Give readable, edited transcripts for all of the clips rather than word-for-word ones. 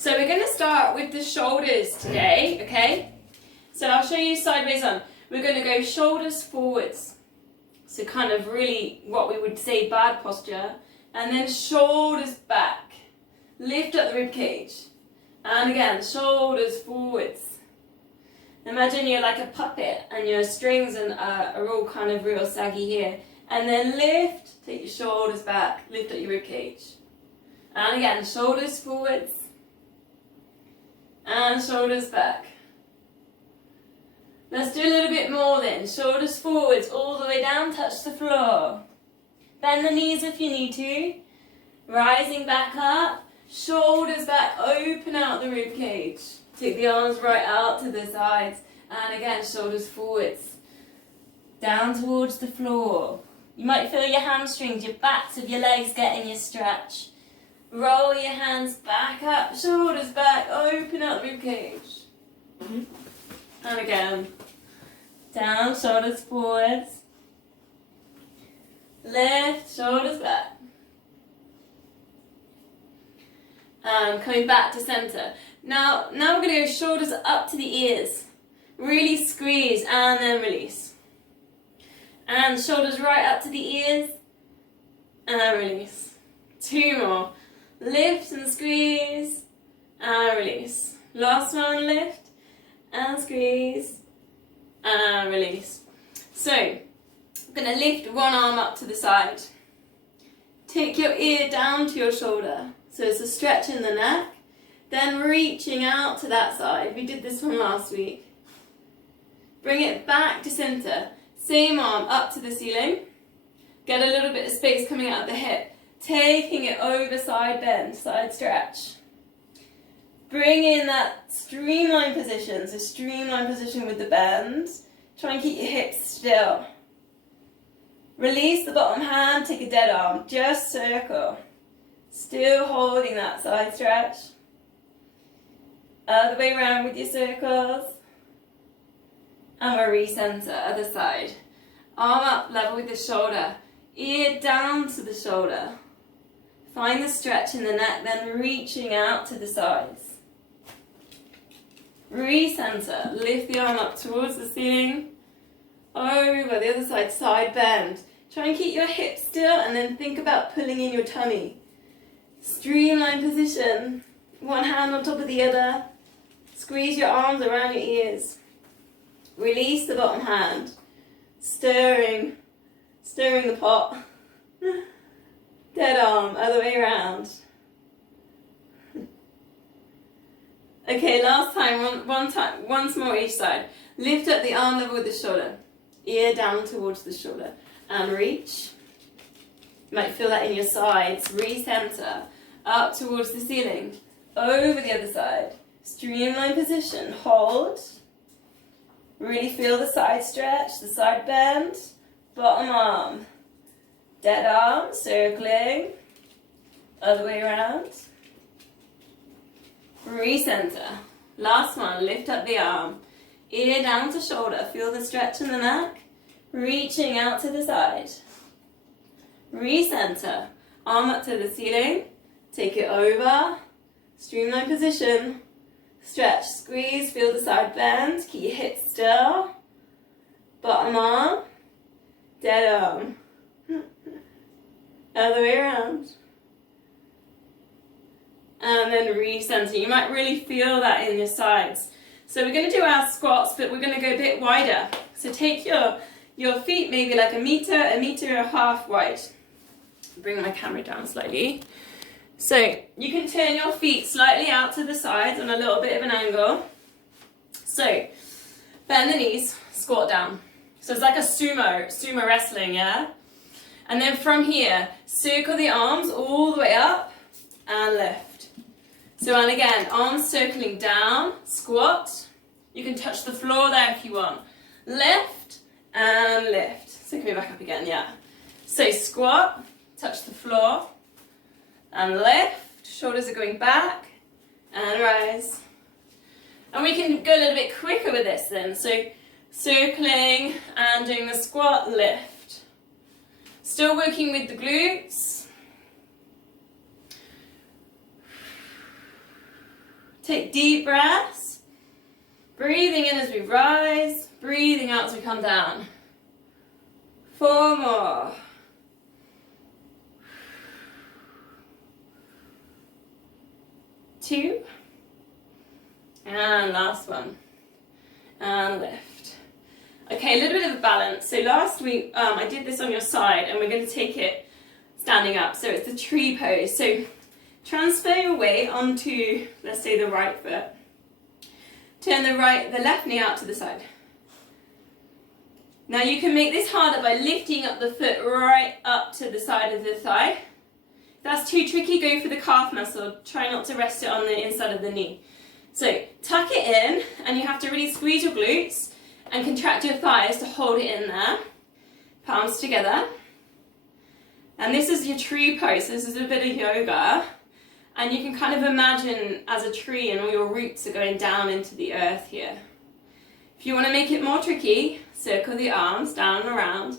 So we're going to start with the shoulders today, okay? So I'll show you sideways on. We're going to go shoulders forwards. So kind of really what we would say bad posture. And then shoulders back. Lift up the rib cage. And again, shoulders forwards. Imagine you're like a puppet and your strings are all kind of real saggy here. And then lift, take your shoulders back, lift up your rib cage. And again, shoulders forwards. And shoulders back. Let's do a little bit more then. Shoulders forwards, all the way down, touch the floor. Bend the knees if you need to. Rising back up. Shoulders back, open out the rib cage. Take the arms right out to the sides. And again, shoulders forwards. Down towards the floor. You might feel your hamstrings, your backs of your legs getting your stretch. Roll your hands back up, shoulders back, open up the rib cage. And again. Down, shoulders forwards. Lift, shoulders back. And coming back to center. Now we're going to go shoulders up to the ears. Really squeeze and then release. And shoulders right up to the ears. And release. 2 more. Lift and squeeze. And release. Last one, lift and squeeze. And release. So, I'm going to lift one arm up to the side. Take your ear down to your shoulder. So it's a stretch in the neck. Then reaching out to that side. We did this one last week. Bring it back to center. Same arm up to the ceiling. Get a little bit of space coming out of the hip. Taking it over side bend, side stretch. Bring in that streamline position. So streamline position with the bend. Try and keep your hips still. Release the bottom hand, take a dead arm. Just circle. Still holding that side stretch. Other way around with your circles. And we'll recenter, other side. Arm up, level with the shoulder. Ear down to the shoulder. Find the stretch in the neck, then reaching out to the sides. Recenter, lift the arm up towards the ceiling. Over the other side, side bend. Try and keep your hips still and then think about pulling in your tummy. Streamline position. One hand on top of the other. Squeeze your arms around your ears. Release the bottom hand. Stirring the pot. Dead arm, other way around. Okay, last time, once more each side. Lift up the arm level with the shoulder. Ear down towards the shoulder. And reach. You might feel that in your sides. Recenter. Up towards the ceiling. Over the other side. Streamline position. Hold. Really feel the side stretch, the side bend. Bottom arm. Dead arm, circling. Other way around. Recenter. Last one, lift up the arm. Ear down to shoulder. Feel the stretch in the neck. Reaching out to the side. Recenter. Arm up to the ceiling. Take it over. Streamline position. Stretch, squeeze, feel the side bend. Keep your hips still. Bottom arm. Dead arm. Other way around. And then recenter. You might really feel that in your sides. So we're going to do our squats, but we're going to go a bit wider. So take your feet maybe like a meter and a half wide. Bring my camera down slightly. So you can turn your feet slightly out to the sides on a little bit of an angle. So bend the knees, squat down. So it's like a sumo wrestling, yeah? And then from here, circle the arms all the way up and lift. So and again, arms circling down, squat. You can touch the floor there if you want. Lift and lift. So coming back up again, yeah. So squat, touch the floor. And lift, shoulders are going back, and rise. And we can go a little bit quicker with this then. So circling and doing the squat, lift. Still working with the glutes. Take deep breaths. Breathing in as we rise, breathing out as we come down. 4 more. 2. And last one. And lift. Okay, a little bit of a balance. So last week I did this on your side, and we're going to take it standing up. So it's the tree pose. So transfer your weight onto, let's say, the right foot. Turn the left knee out to the side. Now you can make this harder by lifting up the foot right up to the side of the thigh. If that's too tricky, go for the calf muscle. Try not to rest it on the inside of the knee. So tuck it in, and you have to really squeeze your glutes and contract your thighs to hold it in there. Palms together. And this is your tree pose. This is a bit of yoga. And you can kind of imagine as a tree and all your roots are going down into the earth here. If you want to make it more tricky, circle the arms down and around.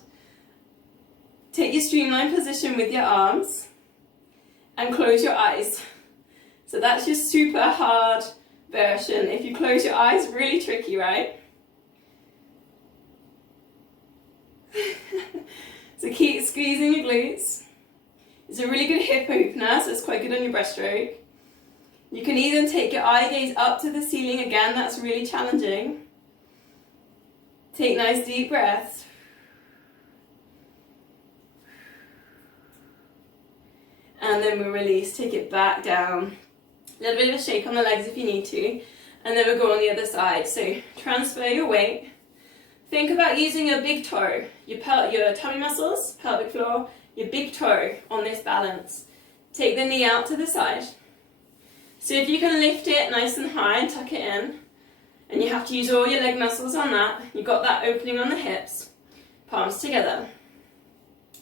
Take your streamlined position with your arms and close your eyes. So that's your super hard version. If you close your eyes, really tricky, right? So keep squeezing your glutes. It's a really good hip opener, so it's quite good on your breaststroke. You can even take your eye gaze up to the ceiling again, that's really challenging. Take nice deep breaths. And then we release, take it back down. A little bit of a shake on the legs if you need to. And then we'll go on the other side. So transfer your weight. Think about using your big toe, your tummy muscles, pelvic floor, your big toe on this balance. Take the knee out to the side. So if you can lift it nice and high and tuck it in, and you have to use all your leg muscles on that, you've got that opening on the hips, palms together.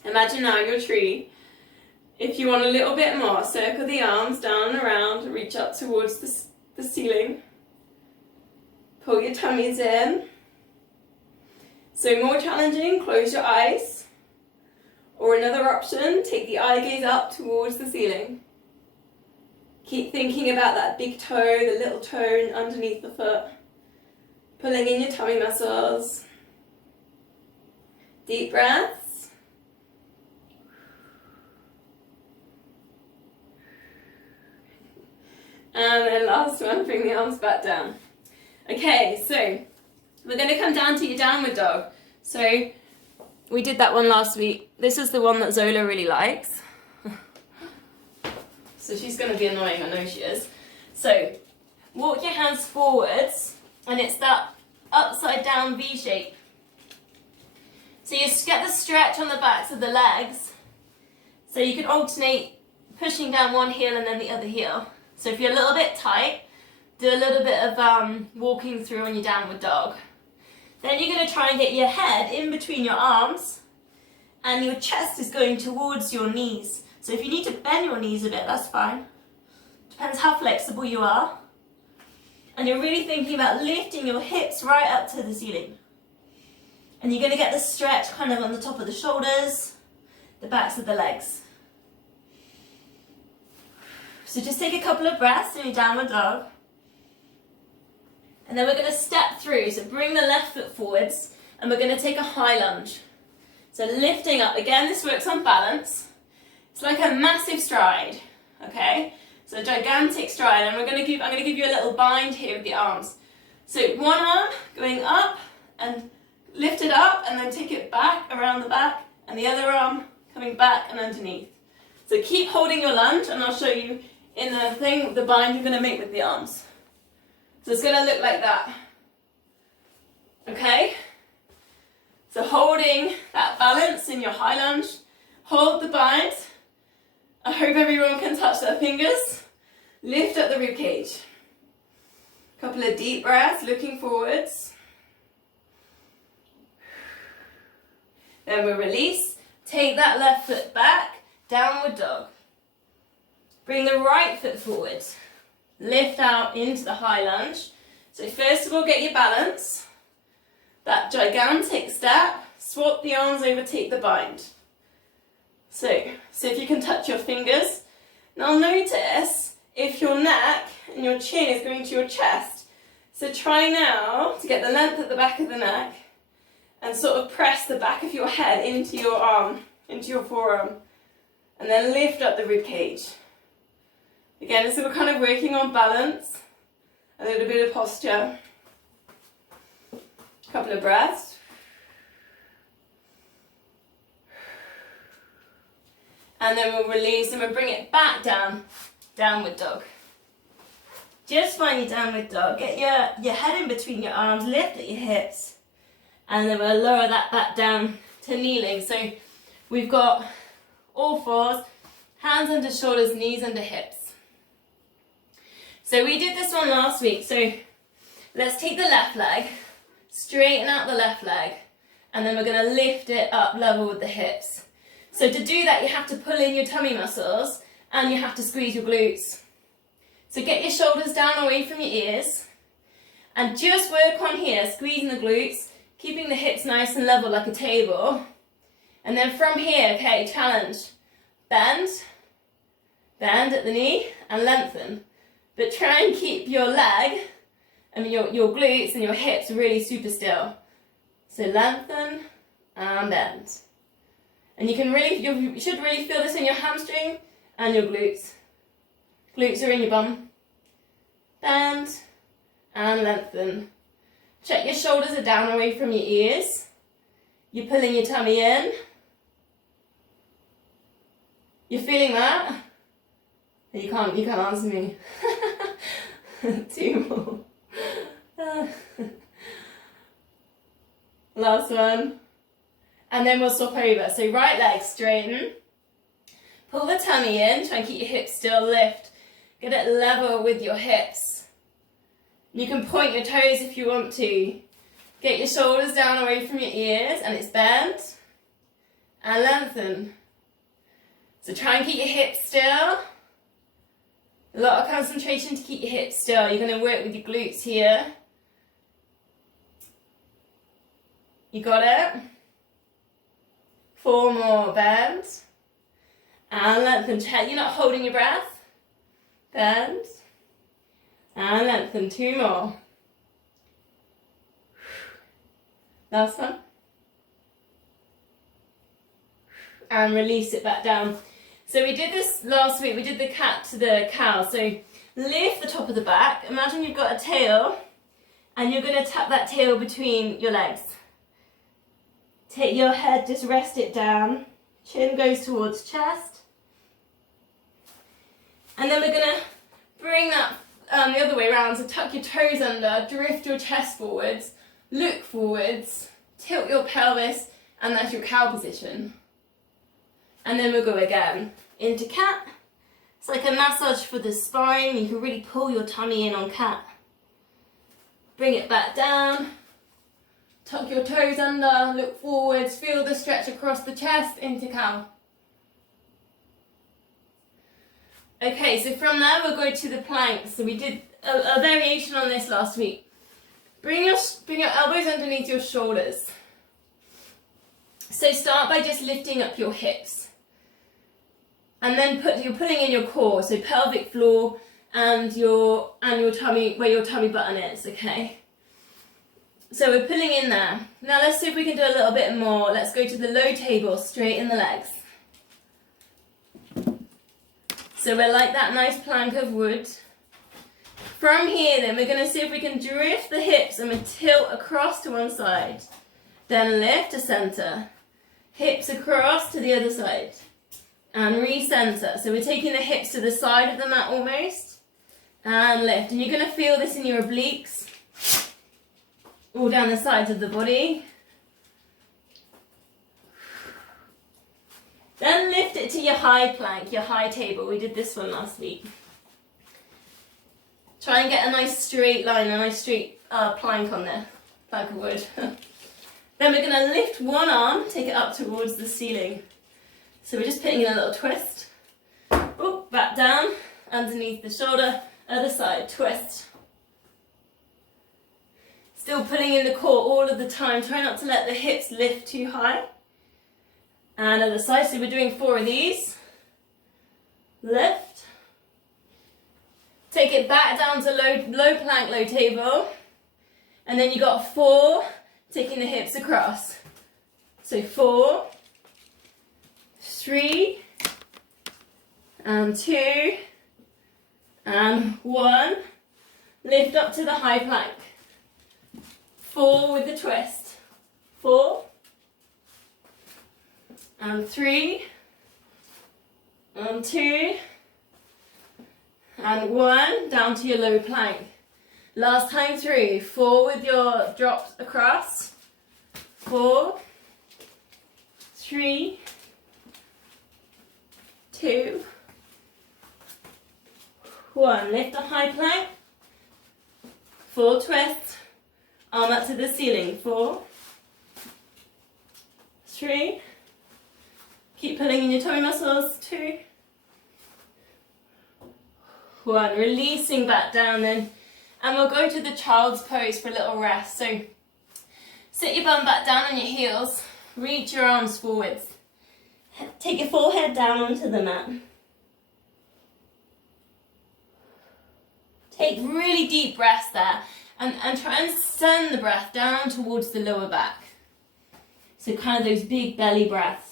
Imagine now your tree. If you want a little bit more, circle the arms down and around, reach up towards the ceiling. Pull your tummies in. So more challenging, close your eyes. Or another option, take the eye gaze up towards the ceiling. Keep thinking about that big toe, the little toe underneath the foot. Pulling in your tummy muscles. Deep breaths. And then last one, bring the arms back down. Okay, so we're going to come down to your downward dog. So we did that one last week. This is the one that Zola really likes. So she's going to be annoying, I know she is. So walk your hands forwards, and it's that upside down V shape. So you get the stretch on the backs of the legs. So you can alternate pushing down one heel and then the other heel. So if you're a little bit tight, do a little bit of walking through on your downward dog. Then you're going to try and get your head in between your arms, and your chest is going towards your knees. So if you need to bend your knees a bit, that's fine. Depends how flexible you are. And you're really thinking about lifting your hips right up to the ceiling. And you're going to get the stretch kind of on the top of the shoulders, the backs of the legs. So just take a couple of breaths in your downward dog. And then we're going to step through. So bring the left foot forwards, and we're going to take a high lunge. So lifting up. Again, this works on balance. It's like a massive stride, okay? So a gigantic stride, and I'm going to give you a little bind here with the arms. So one arm going up and lift it up, and then take it back around the back, and the other arm coming back and underneath. So keep holding your lunge, and I'll show you in the bind you're going to make with the arms. So it's going to look like that. Okay? So holding that balance in your high lunge, hold the bind. I hope everyone can touch their fingers. Lift up the rib cage. Couple of deep breaths, looking forwards. Then we'll release. Take that left foot back, downward dog. Bring the right foot forward. Lift out into the high lunge. So first of all, get your balance. That gigantic step. Swap the arms over, take the bind. So if you can touch your fingers. Now notice if your neck and your chin is going to your chest. So try now to get the length at the back of the neck and sort of press the back of your head into your arm, into your forearm, and then lift up the rib cage. Again, so we're kind of working on balance, a little bit of posture. A couple of breaths. And then we'll release and we'll bring it back down, downward dog. Just find your downward dog. Get your head in between your arms, lift at your hips, and then we'll lower that back down to kneeling. So we've got all fours, hands under shoulders, knees under hips. So we did this one last week. So let's take the left leg, straighten out the left leg, and then we're going to lift it up level with the hips. So to do that, you have to pull in your tummy muscles and you have to squeeze your glutes. So get your shoulders down away from your ears and just work on here, squeezing the glutes, keeping the hips nice and level like a table. And then from here, okay, challenge. Bend at the knee and lengthen. But try and keep your leg, your glutes and your hips really super still. So lengthen and bend. And you should really feel this in your hamstring and your glutes. Glutes are in your bum. Bend and lengthen. Check your shoulders are down away from your ears. You're pulling your tummy in. You're feeling that? You can't answer me. 2 more. Last one. And then we'll swap over. So right leg straighten. Pull the tummy in. Try and keep your hips still. Lift. Get it level with your hips. You can point your toes if you want to. Get your shoulders down away from your ears and it's bent. And lengthen. So try and keep your hips still. A lot of concentration to keep your hips still. You're going to work with your glutes here. You got it? 4 more, bend. And lengthen. Check you're not holding your breath. Bend. And lengthen. 2 more. Last one. And release it back down. So we did this last week. We did the cat to the cow. So lift the top of the back. Imagine you've got a tail and you're going to tap that tail between your legs. Take your head, just rest it down. Chin goes towards chest. And then we're going to bring that the other way around. So tuck your toes under, drift your chest forwards, look forwards, tilt your pelvis, and that's your cow position. And then we'll go again into cat. It's like a massage for the spine. You can really pull your tummy in on cat. Bring it back down. Tuck your toes under, look forwards, feel the stretch across the chest into cow. Okay, so from there we'll go to the plank. So we did a variation on this last week. Bring your elbows underneath your shoulders. So start by just lifting up your hips. And then you're pulling in your core, so pelvic floor and your tummy, where your tummy button is, okay? So we're pulling in there. Now let's see if we can do a little bit more. Let's go to the low table, straighten the legs. So we're like that nice plank of wood. From here then, we're going to see if we can drift the hips and we tilt across to one side. Then lift to center. Hips across to the other side. And recenter. So we're taking the hips to the side of the mat almost. And lift. And you're going to feel this in your obliques. All down the sides of the body. Then lift it to your high plank, your high table. We did this one last week. Try and get a nice straight line, a nice straight plank on there. Plank of wood. Then we're going to lift one arm, take it up towards the ceiling. So we're just putting in a little twist. Oh, back down, underneath the shoulder, other side, twist. Still pulling in the core all of the time. Try not to let the hips lift too high. And other side, so we're doing 4 of these. Lift. Take it back down to low plank, low table. And then you got 4, taking the hips across. So 4, 3, and 2, and 1. Lift up to the high plank. 4 with the twist. 4, and 3, and 2, and 1, down to your low plank. Last time through, 4 with your drops across. 4, 3, 2, 1. Lift a high plank. 4 twists. Arm up to the ceiling. 4, 3. Keep pulling in your tummy muscles. 2, 1. Releasing back down then. And we'll go to the child's pose for a little rest. So sit your bum back down on your heels. Reach your arms forwards. Take your forehead down onto the mat. Take really deep breaths there. And try and send the breath down towards the lower back. So kind of those big belly breaths.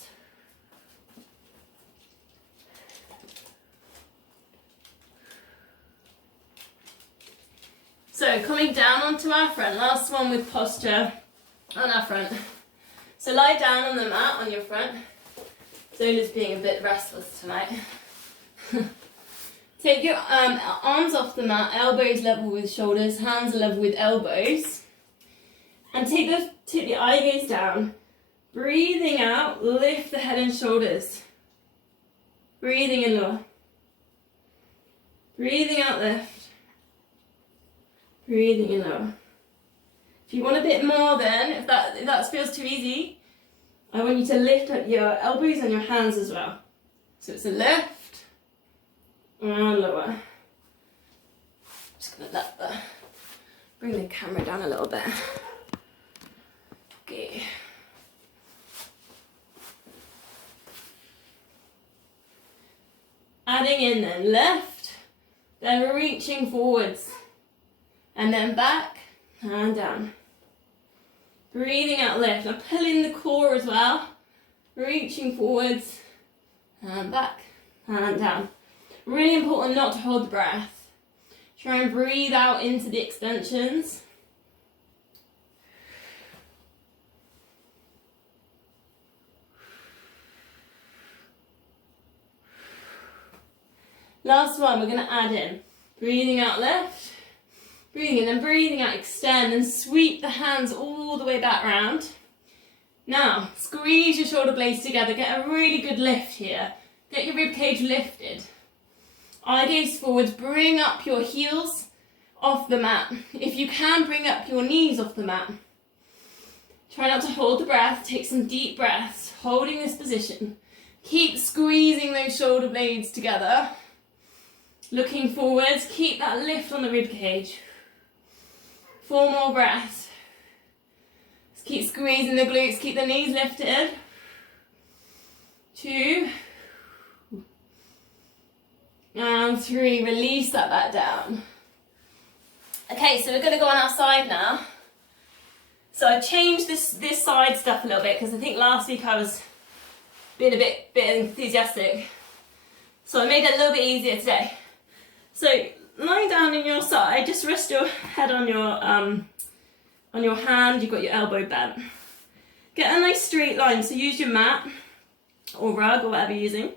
So coming down onto our front, last one with posture on our front. So lie down on the mat on your front. Zola's being a bit restless tonight. Take your arms off the mat, elbows level with shoulders, hands level with elbows. And take the eye gaze down. Breathing out, lift the head and shoulders. Breathing in, lower. Breathing out, lift. Breathing in, lower. If you want a bit more then, if that feels too easy, I want you to lift up your elbows and your hands as well. So it's a lift and lower. Just gonna bring the camera down a little bit. Okay. Adding in then, left, then reaching forwards. And then back and down. Breathing out, lift. Now pull in the core as well. Reaching forwards and back and down. Really important not to hold the breath. Try and breathe out into the extensions. Last one, we're going to add in. Breathing out, left. Breathing in and breathing out, extend and sweep the hands all the way back round. Now, squeeze your shoulder blades together, get a really good lift here. Get your rib cage lifted. Eye gaze forwards, bring up your heels off the mat. If you can, bring up your knees off the mat. Try not to hold the breath, take some deep breaths, holding this position. Keep squeezing those shoulder blades together. Looking forwards, keep that lift on the rib cage. 4 more breaths. Just keep squeezing the glutes, keep the knees lifted. 2. And 3, release that back down. Okay, so we're going to go on our side now. So I changed this side stuff a little bit because I think last week I was being a bit enthusiastic. So I made it a little bit easier today. So lie down on your side, just rest your head on your hand, you've got your elbow bent. Get a nice straight line, so use your mat or rug or whatever you're using.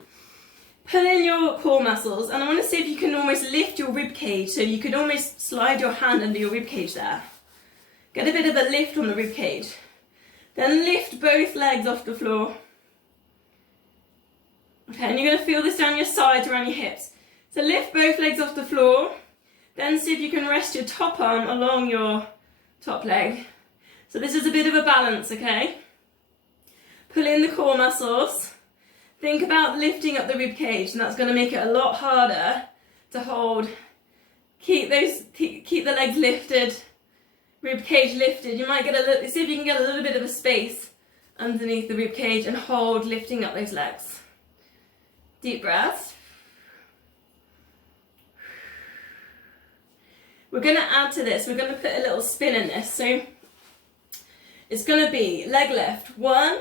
Pull in your core muscles, and I want to see if you can almost lift your rib cage, so you could almost slide your hand under your rib cage there. Get a bit of a lift on the rib cage. Then lift both legs off the floor. Okay, and you're going to feel this down your sides, around your hips. So lift both legs off the floor, then see if you can rest your top arm along your top leg. So this is a bit of a balance, okay? Pull in the core muscles. Think about lifting up the rib cage, and that's going to make it a lot harder to hold. Keep the legs lifted, rib cage lifted. You might get a little, see if you can get a little bit of a space underneath the rib cage and hold, lifting up those legs. Deep breaths. we're going to add to this. We're going to put a little spin in this. So it's going to be leg lift. 1,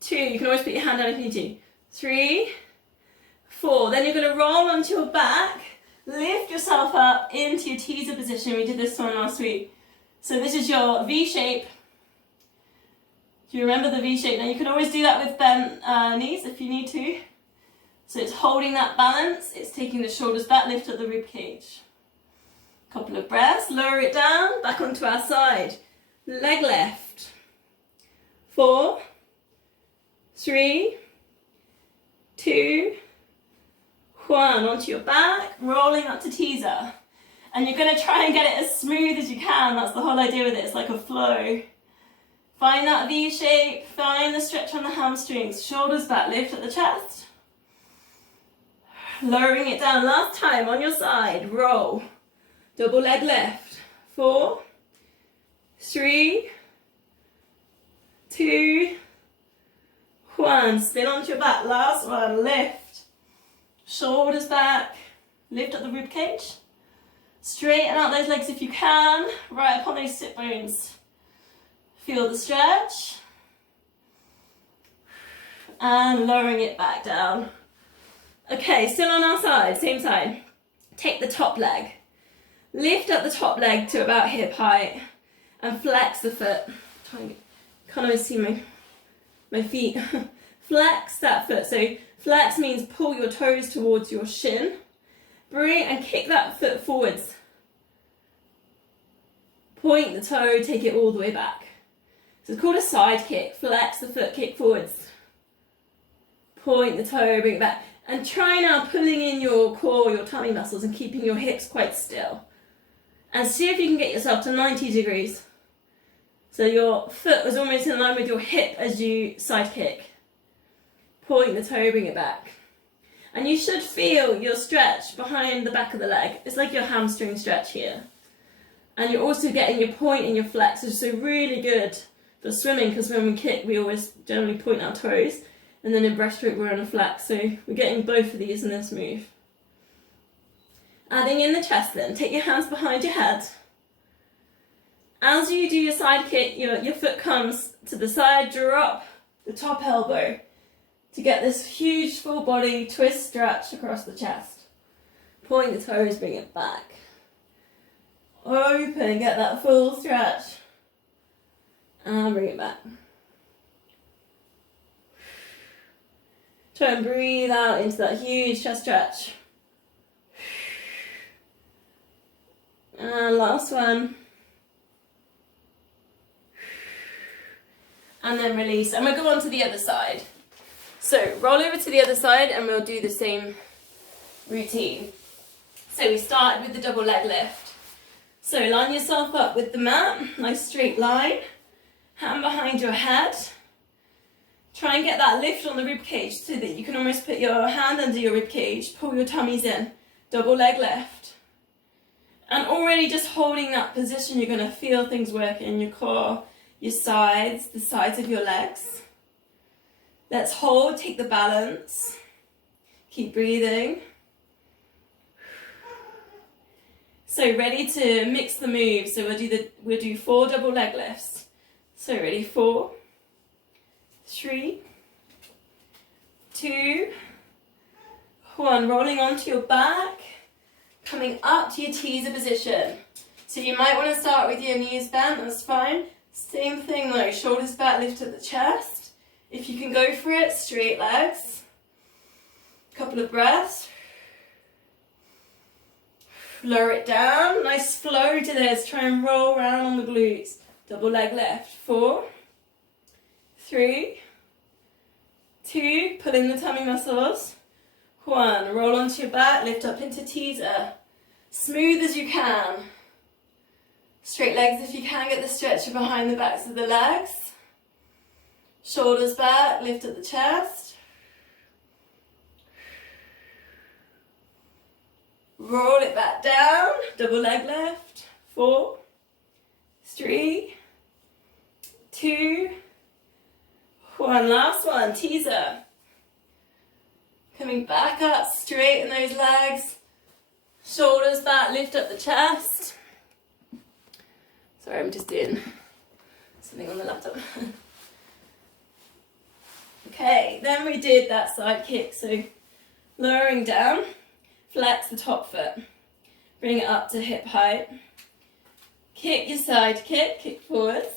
2. You can always put your hand down if you need to. 3, 4. Then you're going to roll onto your back. Lift yourself up into your teaser position. We did this one last week. So this is your V shape. Do you remember the V shape? Now you can always do that with bent knees if you need to. So it's holding that balance. It's taking the shoulders back, lift up the rib cage. Couple of breaths, lower it down, back onto our side. Leg lift. 4, 3, 2, 1. Onto your back, rolling up to teaser. And you're going to try and get it as smooth as you can. That's the whole idea with it. It's like a flow. Find that V shape, find the stretch on the hamstrings. Shoulders back, lift at the chest. Lowering it down. Last time on your side, roll. Double leg lift. 4, 3, 2, 1. Spin onto your back. Last one, lift. Shoulders back. Lift up the rib cage. Straighten out those legs if you can. Right up on those sit bones. Feel the stretch. And lowering it back down. Okay, still on our side, same side. Take the top leg. Lift up the top leg to about hip height and flex the foot. Can't always see my feet. Flex that foot. So flex means pull your toes towards your shin. Bring and kick that foot forwards. Point the toe, take it all the way back. So it's called a side kick. Flex the foot, kick forwards. Point the toe, bring it back. And try now pulling in your core, your tummy muscles, and keeping your hips quite still. And see if you can get yourself to 90 degrees. So your foot is almost in line with your hip as you side kick. Point the toe, bring it back. And you should feel your stretch behind the back of the leg. It's like your hamstring stretch here. And you're also getting your point in your flex, which is so really good for swimming, because when we kick, we always generally point our toes. And then in breaststroke, we're on a flex. So we're getting both of these in this move. Adding in the chest then. Take your hands behind your head. As you do your side kick, your foot comes to the side, drop the top elbow to get this huge full body twist stretch across the chest. Point the toes, bring it back. Open, get that full stretch. And bring it back. Try and breathe out into that huge chest stretch. And last one. And then release. And we'll go on to the other side. So roll over to the other side and we'll do the same routine. So we started with the double leg lift. So line yourself up with the mat, nice straight line. Hand behind your head. Try and get that lift on the rib cage so that you can almost put your hand under your rib cage, pull your tummies in. Double leg lift. And already just holding that position, you're going to feel things work in your core, your sides, the sides of your legs. Let's hold, take the balance. Keep breathing. So ready to mix the moves. So we'll do 4 double leg lifts. So ready, 4, 3, 2, 1. Rolling onto your back, coming up to your teaser position. So you might want to start with your knees bent, that's fine. Same thing though, shoulders back, lift at the chest. If you can go for it, straight legs. Couple of breaths. Lower it down, nice flow to this. Try and roll around on the glutes. Double leg lift. 4, 3, 2, pull in the tummy muscles. 1, roll onto your back, lift up into teaser. Smooth as you can. Straight legs if you can, get the stretch behind the backs of the legs. Shoulders back, lift at the chest. Roll it back down, double leg lift. 4, 3, 2, 1. Last one, teaser. Coming back up, straighten those legs. Shoulders back, lift up the chest. Sorry, I'm just doing something on the laptop. Okay, then we did that side kick. So lowering down, flex the top foot. Bring it up to hip height. Kick your side kick, kick forwards.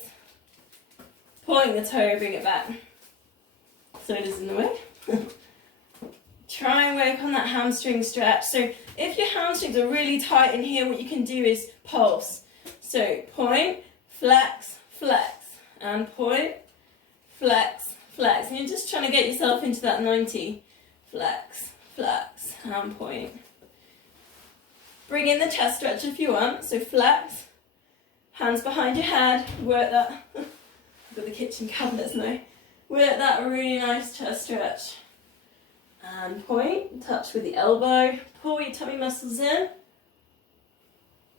Point the toe, bring it back. So it is in the way. Try and work on that hamstring stretch. So if your hamstrings are really tight in here, what you can do is pulse. So point, flex, flex, and point, flex, flex. And you're just trying to get yourself into that 90. Flex, flex, and point. Bring in the chest stretch if you want. So flex, hands behind your head, work that. I've got the kitchen cabinets now. Work that really nice chest stretch. And point, touch with the elbow, pull your tummy muscles in.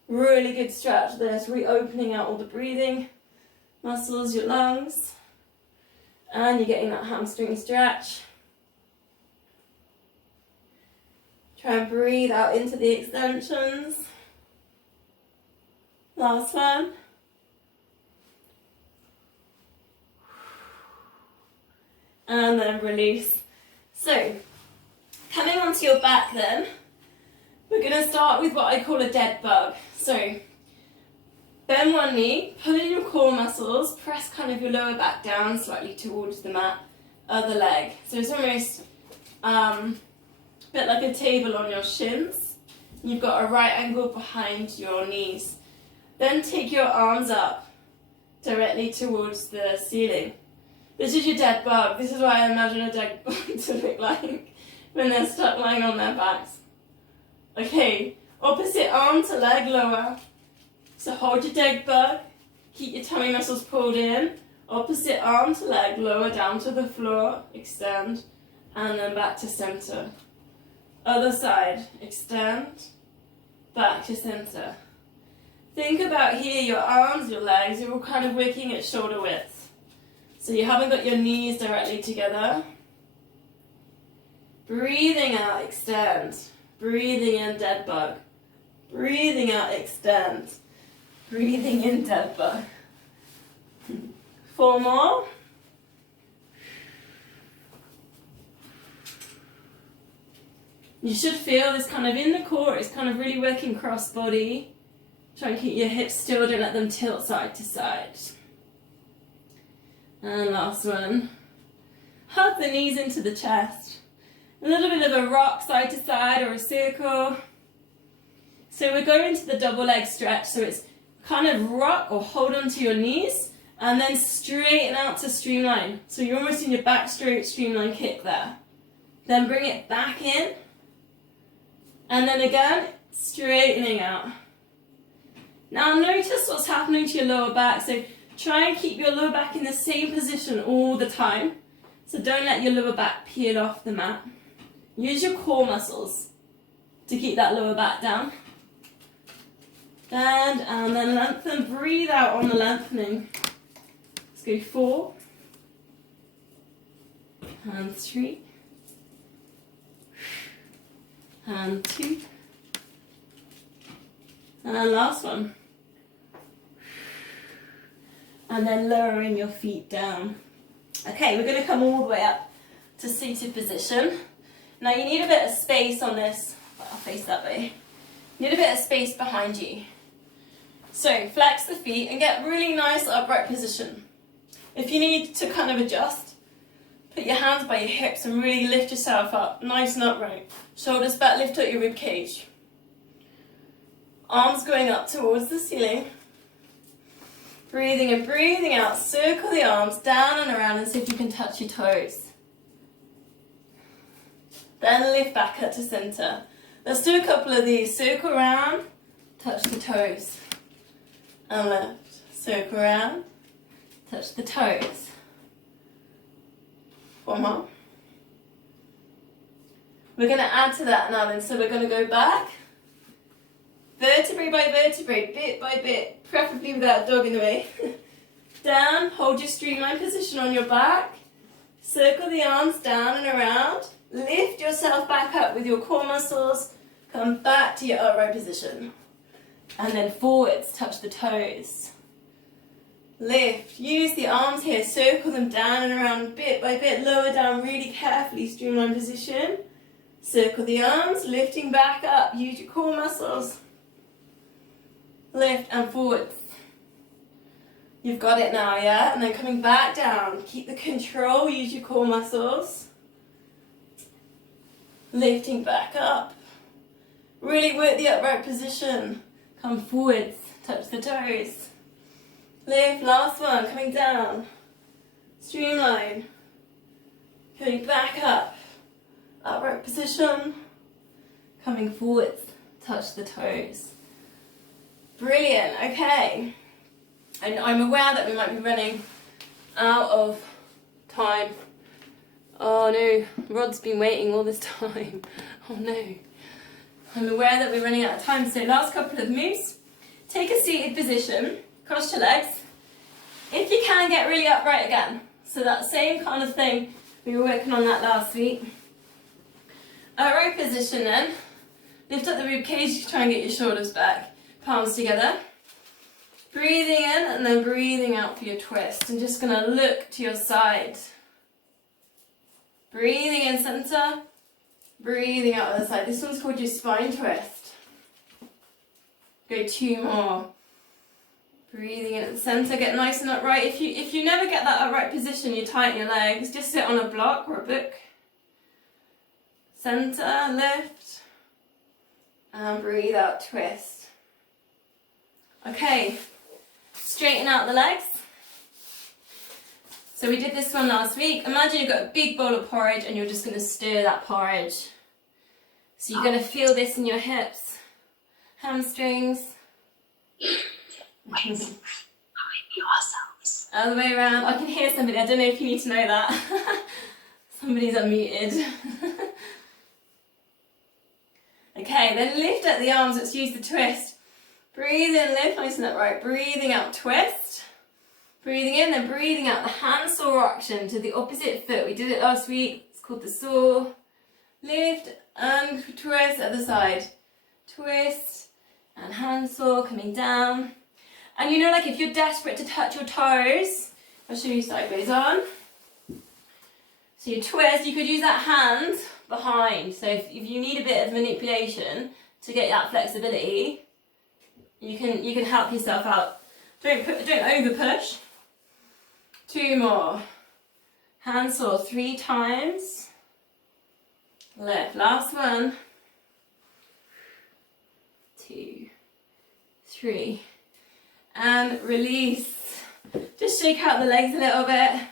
Really good stretch there, it's reopening out all the breathing muscles, your lungs. And you're getting that hamstring stretch. Try and breathe out into the extensions. Last one. And then release. So, coming onto your back then, we're going to start with what I call a dead bug. So, bend one knee, pull in your core muscles, press kind of your lower back down slightly towards the mat, other leg. So it's almost a bit like a table on your shins. You've got a right angle behind your knees. Then take your arms up directly towards the ceiling. This is your dead bug. This is what I imagine a dead bug to look like when they're stuck lying on their backs. Okay, opposite arm to leg lower. So hold your dead bug, keep your tummy muscles pulled in. Opposite arm to leg lower down to the floor, extend, and then back to center. Other side, extend, back to center. Think about here, your arms, your legs, you're all kind of working at shoulder width. So you haven't got your knees directly together. Breathing out, extend. Breathing in, dead bug. Breathing out, extend. Breathing in, dead bug. 4 more. You should feel this kind of in the core, it's kind of really working cross body. Try and keep your hips still, don't let them tilt side to side. And last one. Hug the knees into the chest. A little bit of a rock side to side or a circle. So we're going into the double leg stretch. So it's kind of rock or hold onto your knees and then straighten out to streamline. So you're almost in your back straight streamline kick there. Then bring it back in. And then again, straightening out. Now notice what's happening to your lower back. So try and keep your lower back in the same position all the time. So don't let your lower back peel off the mat. Use your core muscles to keep that lower back down. Bend and then lengthen. Breathe out on the lengthening. Let's go 4. And 3. And 2. And last one. And then lowering your feet down. Okay, we're going to come all the way up to seated position. Now you need a bit of space on this. I'll face that way. You need a bit of space behind you. So flex the feet and get really nice upright position. If you need to kind of adjust, put your hands by your hips and really lift yourself up, nice and upright. Shoulders back, lift up your rib cage. Arms going up towards the ceiling. Breathing in, breathing out. Circle the arms down and around and see if you can touch your toes. Then lift back up to center. Let's do a couple of these. Circle around, touch the toes. And lift. Circle around, touch the toes. 1 more. We're going to add to that now then. So we're going to go back. Vertebrae by vertebrae, bit by bit, preferably without a dog in the way. Down, hold your streamline position on your back. Circle the arms down and around. Lift yourself back up with your core muscles. Come back to your upright position. And then forwards, touch the toes. Lift, use the arms here, circle them down and around bit by bit, lower down really carefully, streamline position. Circle the arms, lifting back up, use your core muscles. Lift and forwards. You've got it now, yeah? And then coming back down, keep the control, use your core muscles. Lifting back up. Really work the upright position. Come forwards, touch the toes. Lift, last one, coming down. Streamline. Coming back up. Upright position. Coming forwards, touch the toes. Brilliant, okay. And I'm aware that we might be running out of time. Oh no, Rod's been waiting all this time. Oh no. I'm aware that we're running out of time, so last couple of moves. Take a seated position, cross your legs. If you can, get really upright again. So that same kind of thing, we were working on that last week. Upright position then. Lift up the rib cage, try and get your shoulders back. Palms together. Breathing in and then breathing out for your twist. And just going to look to your side. Breathing in center. Breathing out the other side. This one's called your spine twist. Go 2 more. Breathing in at the center. Get nice and upright. If you never get that upright position, you tighten your legs. Just sit on a block or a book. Center, lift. And breathe out, twist. Okay. Straighten out the legs. So we did this one last week. Imagine you've got a big bowl of porridge and you're just going to stir that porridge. So you're going to feel this in your hips, hamstrings. Other way around. I can hear somebody. I don't know if you need to know that. Somebody's unmuted. Okay, then lift up the arms. Let's use the twist. Breathe in, lift nice and upright. Breathing out, twist. Breathing in, then breathing out. The hand saw roction to the opposite foot. We did it last week. It's called the saw. Lift and twist other side. Twist and hand saw coming down. And you know, like if you're desperate to touch your toes, I'll show you sideways on. So you twist, you could use that hand behind. So if you need a bit of manipulation to get that flexibility, you can help yourself out. Don't over push. 2 more. Hand saw 3 times. Lift. Last one. 2, 3. And release. Just shake out the legs a little bit.